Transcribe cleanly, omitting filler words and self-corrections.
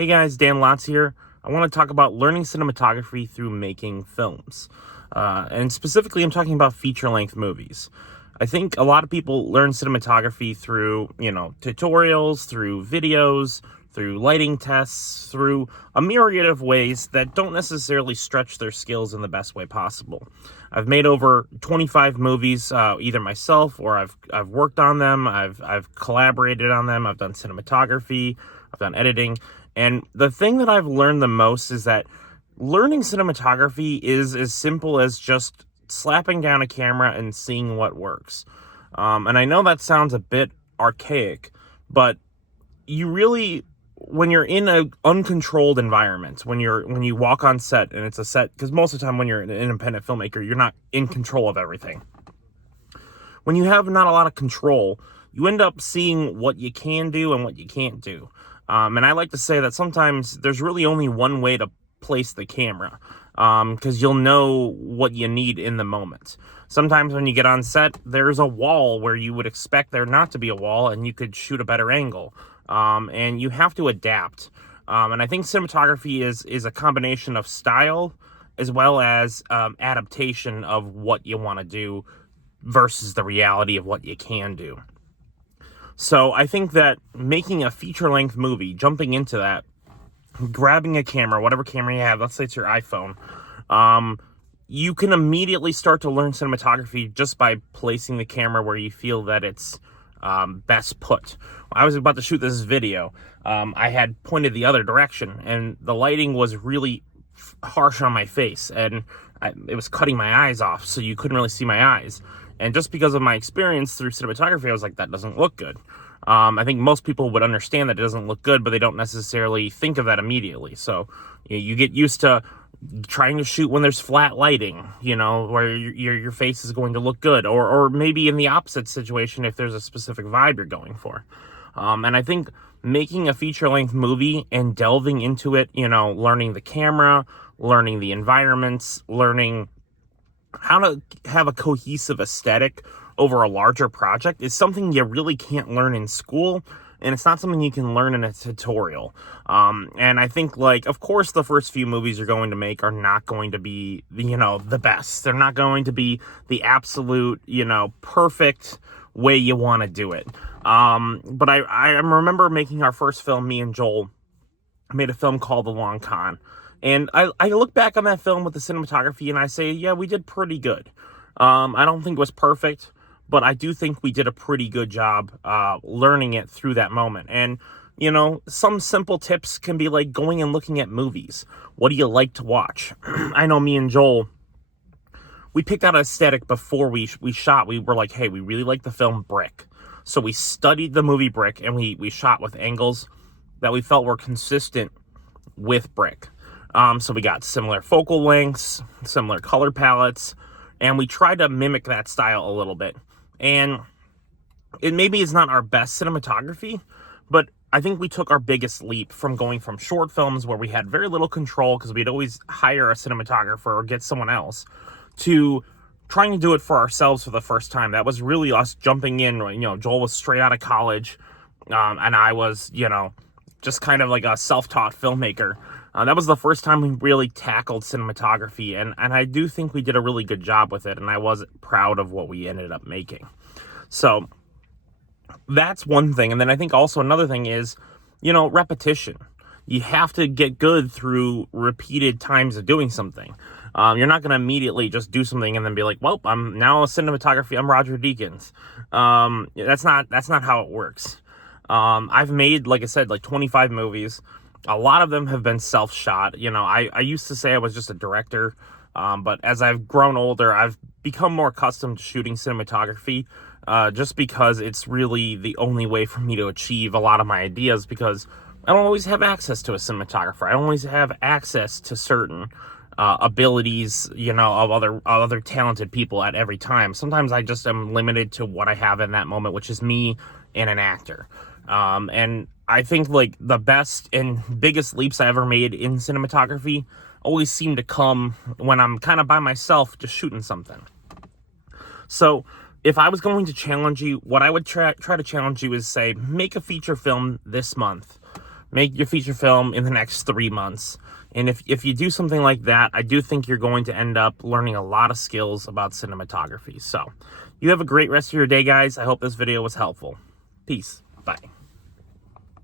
Hey guys, Dan Lotz here. I want to talk about learning cinematography through making films. And specifically, I'm talking about feature-length movies. I think a lot of people learn cinematography through, tutorials, through videos, through lighting tests, through a myriad of ways that don't necessarily stretch their skills in the best way possible. I've made over 25 movies, either myself or I've worked on them. I've collaborated on them. I've done cinematography. I've done editing. And the thing that I've learned the most is that learning cinematography is as simple as just slapping down a camera and seeing what works. And I know that sounds a bit archaic, but you really, when you're in an uncontrolled environment, when you walk on set and it's a set, because most of the time when you're an independent filmmaker, you're not in control of everything. When you have not a lot of control, you end up seeing what you can do and what you can't do. And I like to say that sometimes there's really only one way to place the camera, because you'll know what you need in the moment. Sometimes when you get on set, there's a wall where you would expect there not to be a wall, and you could shoot a better angle. And you have to adapt. And I think cinematography is a combination of style as well as adaptation of what you want to do versus the reality of what you can do. So I think that making a feature-length movie, jumping into that, grabbing a camera, whatever camera you have, let's say it's your iPhone, you can immediately start to learn cinematography just by placing the camera where you feel that it's best put. When I was about to shoot this video, I had pointed the other direction, and the lighting was really harsh on my face, and it was cutting my eyes off, so you couldn't really see my eyes. And just because of my experience through cinematography, I was like, that doesn't look good. I think most people would understand that it doesn't look good, but they don't necessarily think of that immediately. So you get used to trying to shoot when there's flat lighting, where your face is going to look good, or maybe in the opposite situation if there's a specific vibe you're going for. And I think making a feature-length movie and delving into it, learning the camera, learning the environments, learning how to have a cohesive aesthetic over a larger project is something you really can't learn in school, and it's not something you can learn in a tutorial. And I think, of course, the first few movies you're going to make are not going to be, the best. They're not going to be the absolute, perfect way you want to do it. But I remember making our first film, me and Joel made a film called The Long Con. And I look back on that film with the cinematography and I say, yeah, we did pretty good. I don't think it was perfect, but I do think we did a pretty good job learning it through that moment. And, some simple tips can be like going and looking at movies. What do you like to watch? I know me and Joel, we picked out an aesthetic before we shot. We were like, hey, we really like the film Brick. So we studied the movie Brick, and we shot with angles that we felt were consistent with Brick. So we got similar focal lengths, similar color palettes, and we tried to mimic that style a little bit. And it maybe is not our best cinematography, but I think we took our biggest leap from going from short films where we had very little control because we'd always hire a cinematographer or get someone else, to trying to do it for ourselves for the first time. That was really us jumping in. Joel was straight out of college, and I was, just kind of like a self-taught filmmaker. That was the first time we really tackled cinematography, and I do think we did a really good job with it, and I was proud of what we ended up making. So that's one thing. And then I think also another thing is, repetition. You have to get good through repeated times of doing something. You're not going to immediately just do something and then be like, well, I'm now a cinematography, I'm Roger Deakins. That's not how it works. I've made, like I said, 25 movies. A lot of them have been self-shot. I used to say I was just a director, but as I've grown older, I've become more accustomed to shooting cinematography, just because it's really the only way for me to achieve a lot of my ideas, because I don't always have access to a cinematographer. I don't always have access to certain abilities, of other talented people at every time. Sometimes I just am limited to what I have in that moment, which is me and an actor. And I think the best and biggest leaps I ever made in cinematography always seem to come when I'm kind of by myself just shooting something. So if I was going to challenge you, what I would try to challenge you is say, make a feature film this month, make your feature film in the next 3 months. And if you do something like that, I do think you're going to end up learning a lot of skills about cinematography. So you have a great rest of your day, guys. I hope this video was helpful. Peace. Bye.